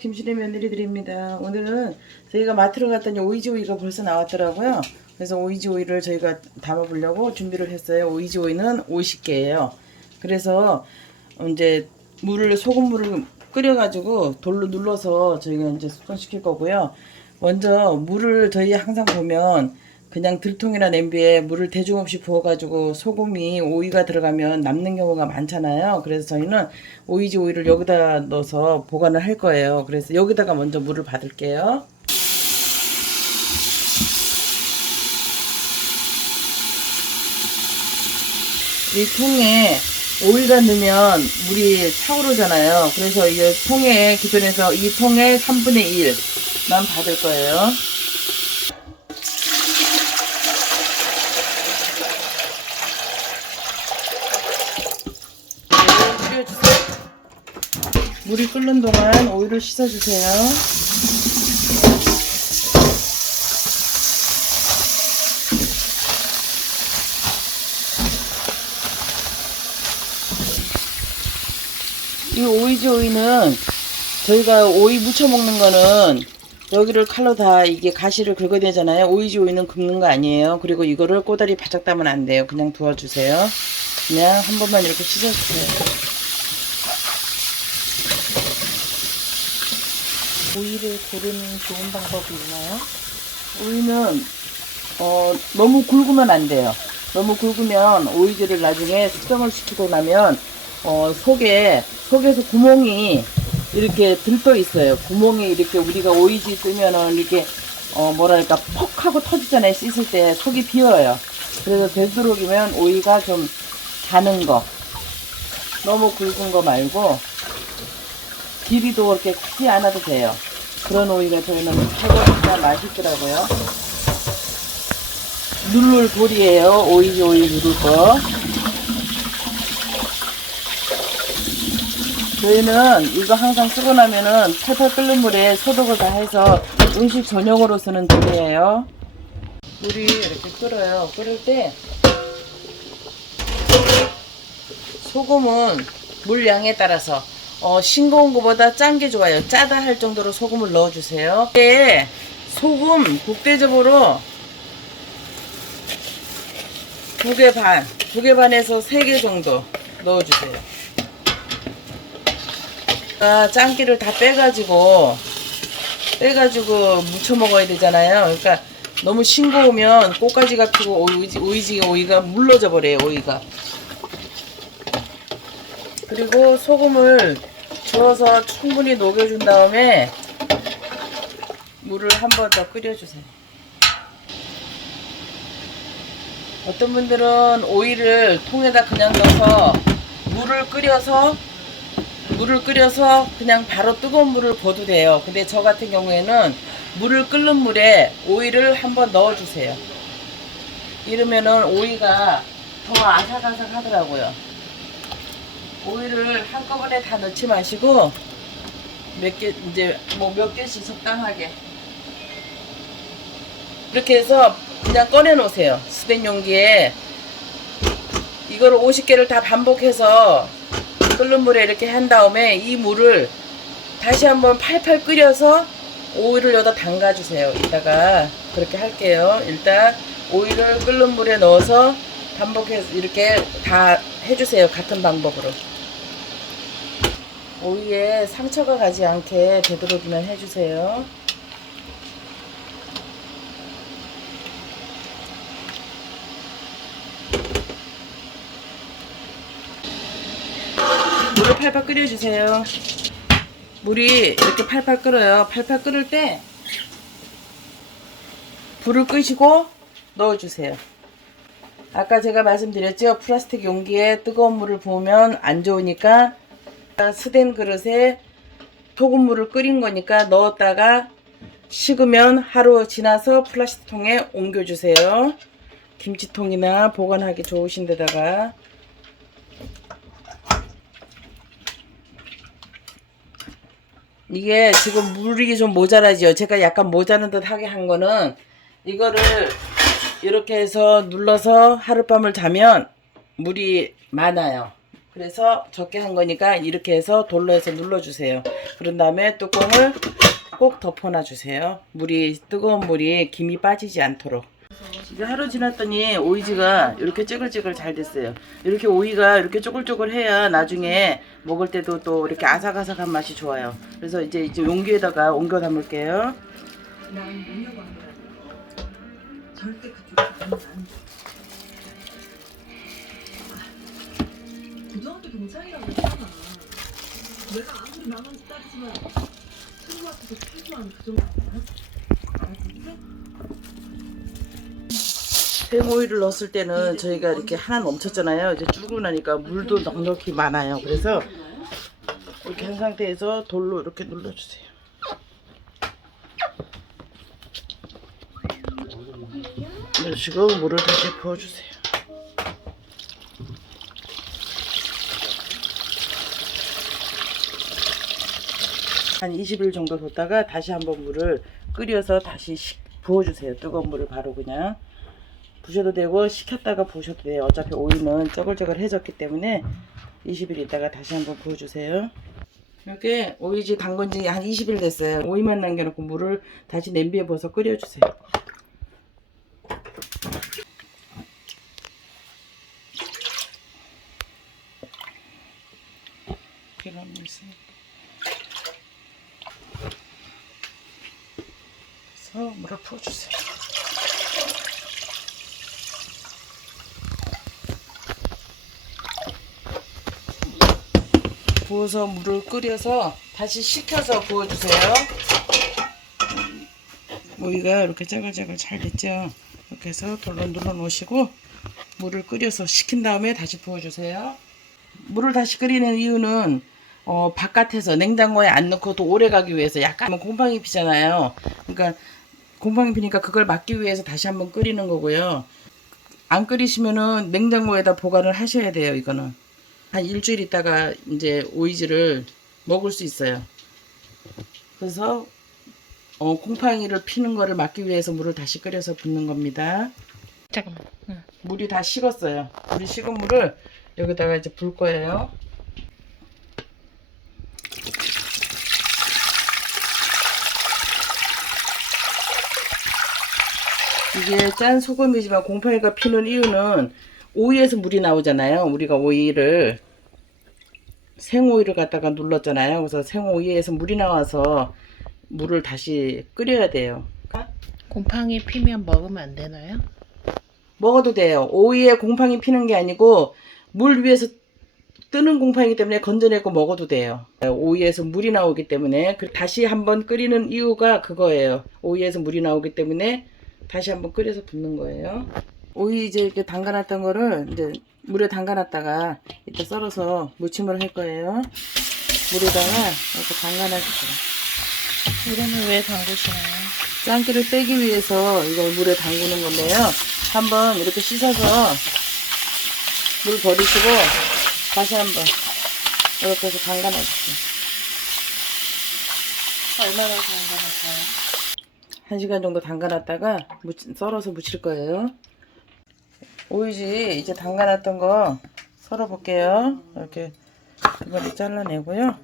김신혜 며느리들입니다. 오늘은 저희가 마트로 갔더니 오이지 오이가 벌써 나왔더라고요. 그래서 오이지 오이를 저희가 담아보려고 준비를 했어요. 오이지 오이는 50개예요. 그래서 이제 소금물을 끓여가지고 돌로 눌러서 저희가 이제 숙성시킬 거고요. 먼저 물을 저희 항상 보면 그냥 들통이나 냄비에 물을 대중 없이 부어가지고 소금이 오이가 들어가면 남는 경우가 많잖아요. 그래서 저희는 오이지 오이를 여기다 넣어서 보관을 할 거예요. 그래서 여기다가 먼저 물을 받을게요. 이 통에 오이가 넣으면 물이 차오르잖아요. 그래서 이 통에 기존에서 이 통에 3분의 1만 받을 거예요. 물이 끓는 동안 오이를 씻어주세요. 이 오이지 오이는 저희가 오이 무쳐 먹는 거는 여기를 칼로 다 이게 가시를 긁어야 되잖아요. 오이지 오이는 긁는 거 아니에요. 그리고 이거를 꼬다리 바짝 따면 안 돼요. 그냥 두어주세요. 그냥 한 번만 이렇게 씻어주세요. 오이를 고르는 좋은 방법이 있나요? 오이는 너무 굵으면 안 돼요. 너무 굵으면 오이지를 나중에 숙성을 시키고 나면 속에서 구멍이 이렇게 들떠 있어요. 구멍이 이렇게 우리가 오이지 쓰면은 이렇게 뭐랄까 퍽 하고 터지잖아요. 씻을 때 속이 비어요. 그래서 되도록이면 오이가 좀 가는 거, 너무 굵은 거 말고 길이도 그렇게 크지 않아도 돼요. 그런 오이가 저희는 최고니까 맛있더라고요. 누를 돌이에요. 오이지 오이 누를 거. 저희는 이거 항상 쓰고 나면은 팔팔 끓는 물에 소독을 다 해서 음식 전용으로 쓰는 돌이에요. 물이 이렇게 끓어요. 끓을 때 소금은 물 양에 따라서 싱거운 것보다 짠 게 좋아요. 짜다 할 정도로 소금을 넣어주세요. 이게 소금 국대접으로 2개 반에서 3개 정도 넣어주세요. 짠기를 다 빼가지고 무쳐 먹어야 되잖아요. 그러니까 너무 싱거우면 꽃가지가 피고 오이가 물러져 버려요. 오이가. 그리고 소금을 저어서 충분히 녹여준 다음에 물을 한 번 더 끓여주세요. 어떤 분들은 오이를 통에다 그냥 넣어서 물을 끓여서 그냥 바로 뜨거운 물을 부어도 돼요. 근데 저 같은 경우에는 물을 끓는 물에 오이를 한번 넣어주세요. 이러면은 오이가 더 아삭아삭 하더라고요. 오이를 한꺼번에 다 넣지 마시고 몇 개씩 적당하게 이렇게 해서 그냥 꺼내 놓으세요. 스텐 용기에 이거를 50개를 다 반복해서 끓는 물에 이렇게 한 다음에 이 물을 다시 한번 팔팔 끓여서 오이를 여기다 담가 주세요. 이따가 그렇게 할게요. 일단 오이를 끓는 물에 넣어서 반복해서 이렇게 다 해주세요. 같은 방법으로. 오이에 상처가 가지 않게 되도록이면 해주세요. 물을 팔팔 끓여주세요. 물이 이렇게 팔팔 끓어요. 팔팔 끓을 때 불을 끄시고 넣어주세요. 아까 제가 말씀드렸죠. 플라스틱 용기에 뜨거운 물을 부으면 안 좋으니까 스텐 그릇에 소금물을 끓인 거니까 넣었다가 식으면 하루 지나서 플라스틱 통에 옮겨주세요. 김치통이나 보관하기 좋으신 데다가. 이게 지금 물이 좀 모자라죠. 제가 약간 모자란 듯 하게 한 거는 이거를 이렇게 해서 눌러서 하룻밤을 자면 물이 많아요. 그래서 적게 한 거니까 이렇게 해서 돌로 해서 눌러주세요. 그런 다음에 뚜껑을 꼭 덮어놔 주세요. 뜨거운 물이 김이 빠지지 않도록. 이제 하루 지났더니 오이지가 이렇게 찌글찌글 잘 됐어요. 이렇게 오이가 이렇게 쪼글쪼글해야 나중에 먹을 때도 또 이렇게 아삭아삭한 맛이 좋아요. 그래서 이제 용기에다가 옮겨 담을게요. 난 먹냐고 한 거야. 절대 그쪽에 가면 안 돼. 고등학교 동창이라고 했잖아. 내가 아무리 나만 따지지만 친구 앞에서 최소한 그 정도 아니야? 알겠어? 생오이를 넣었을 때는 저희가 이렇게 하나 넘쳤잖아요. 이제 줄고 나니까 물도 넉넉히 많아요. 그래서 이렇게 한 상태에서 돌로 이렇게 눌러주세요. 넣으시고 물을 다시 부어주세요. 한 20일 정도 뒀다가 다시 한번 물을 끓여서 다시 부어주세요. 뜨거운 물을 바로 그냥 부셔도 되고 식혔다가 부으셔도 돼요. 어차피 오이는 쩌글쩌글해졌기 때문에 20일 있다가 다시 한번 부어주세요. 이렇게 오이지 담근 지 한 20일 됐어요. 오이만 남겨놓고 물을 다시 냄비에 부어서 끓여주세요. 계란 물씀 그래서 물을 부어주세요. 부어서 물을 끓여서 다시 식혀서 부어주세요. 오이가 이렇게 짜글짜글 잘 됐죠. 이렇게 해서 돌로 눌러 놓으시고 물을 끓여서 식힌 다음에 다시 부어주세요. 물을 다시 끓이는 이유는 바깥에서 냉장고에 안 넣고 또 오래 가기 위해서 약간 곰팡이 피잖아요. 그러니까 곰팡이 피니까 그걸 막기 위해서 다시 한번 끓이는 거고요. 안 끓이시면은 냉장고에다 보관을 하셔야 돼요. 이거는 한 일주일 있다가 이제 오이지를 먹을 수 있어요. 그래서 곰팡이를 피는 거를 막기 위해서 물을 다시 끓여서 붓는 겁니다. 잠깐만. 응. 물이 다 식었어요. 물이 식은 물을 여기다가 이제 불 거예요. 이게 짠 소금이지만 곰팡이가 피는 이유는 오이에서 물이 나오잖아요. 우리가 생오이를 갖다가 눌렀잖아요. 그래서 생오이에서 물이 나와서 물을 다시 끓여야 돼요. 곰팡이 피면 먹으면 안 되나요? 먹어도 돼요. 오이에 곰팡이 피는 게 아니고 물 위에서 뜨는 곰팡이기 때문에 건져내고 먹어도 돼요. 오이에서 물이 나오기 때문에 다시 한번 끓이는 이유가 그거예요. 오이에서 물이 나오기 때문에 다시 한번 끓여서 붓는 거예요. 오이 이제 이렇게 담가놨던 거를 이제 물에 담가놨다가 이따 썰어서 무침을 할 거예요. 물에다가 이렇게 담가놔주세요. 이거는 왜 담그시나요? 짠기를 빼기 위해서 이걸 물에 담그는 건데요. 한번 이렇게 씻어서 물 버리시고 다시 한번 이렇게 해서 담가놔주세요. 얼마나 담가놨어요? 1시간 정도 담가놨다가 썰어서 무칠 거예요. 오이지 이제 담가놨던 거 썰어 볼게요. 이렇게 이번에 잘라내고요.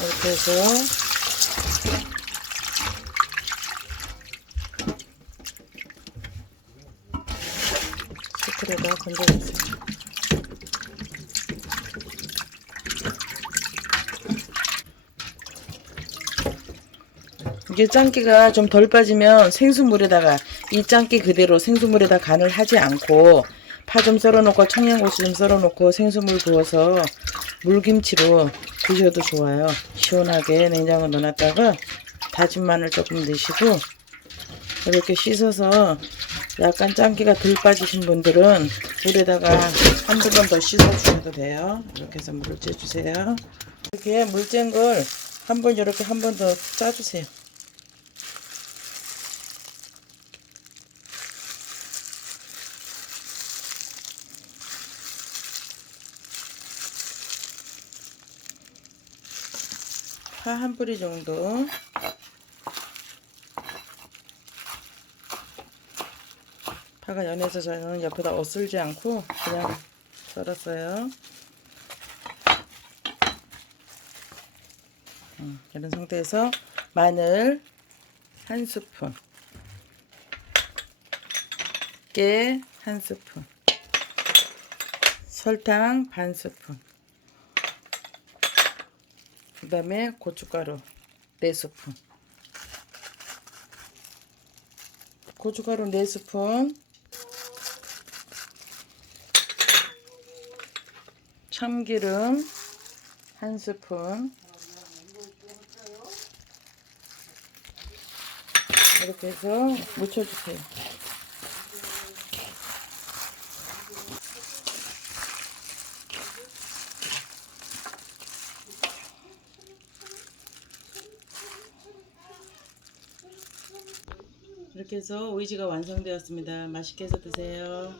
이렇게 해서 스크에다 건져주세요. 이게 짠기가 좀 덜 빠지면 생수물에다가 이 짠기 그대로 생수물에다 간을 하지 않고 파 좀 썰어놓고 청양고추 좀 썰어놓고 생수물 부어서 물김치로 드셔도 좋아요. 시원하게 냉장고에 넣어놨다가 다진 마늘 조금 넣으시고 이렇게 씻어서 약간 짠기가 덜 빠지신 분들은 물에다가 한두 번 더 씻어 주셔도 돼요. 이렇게 해서 물을 째주세요. 이렇게 물 짠 걸 한번 이렇게 한 번 더 짜주세요. 파 한 뿌리 정도. 파가 연해서 저는 옆에다 엇쓸지 않고 그냥 썰었어요. 이런 상태에서 마늘 한 스푼, 깨 한 스푼, 설탕 반 스푼, 그 다음에 고춧가루 4스푼, 고춧가루 4스푼, 참기름 한 스푼, 이렇게 해서 묻혀주세요. 이렇게 해서 오이지가 완성되었습니다. 맛있게 해서 드세요.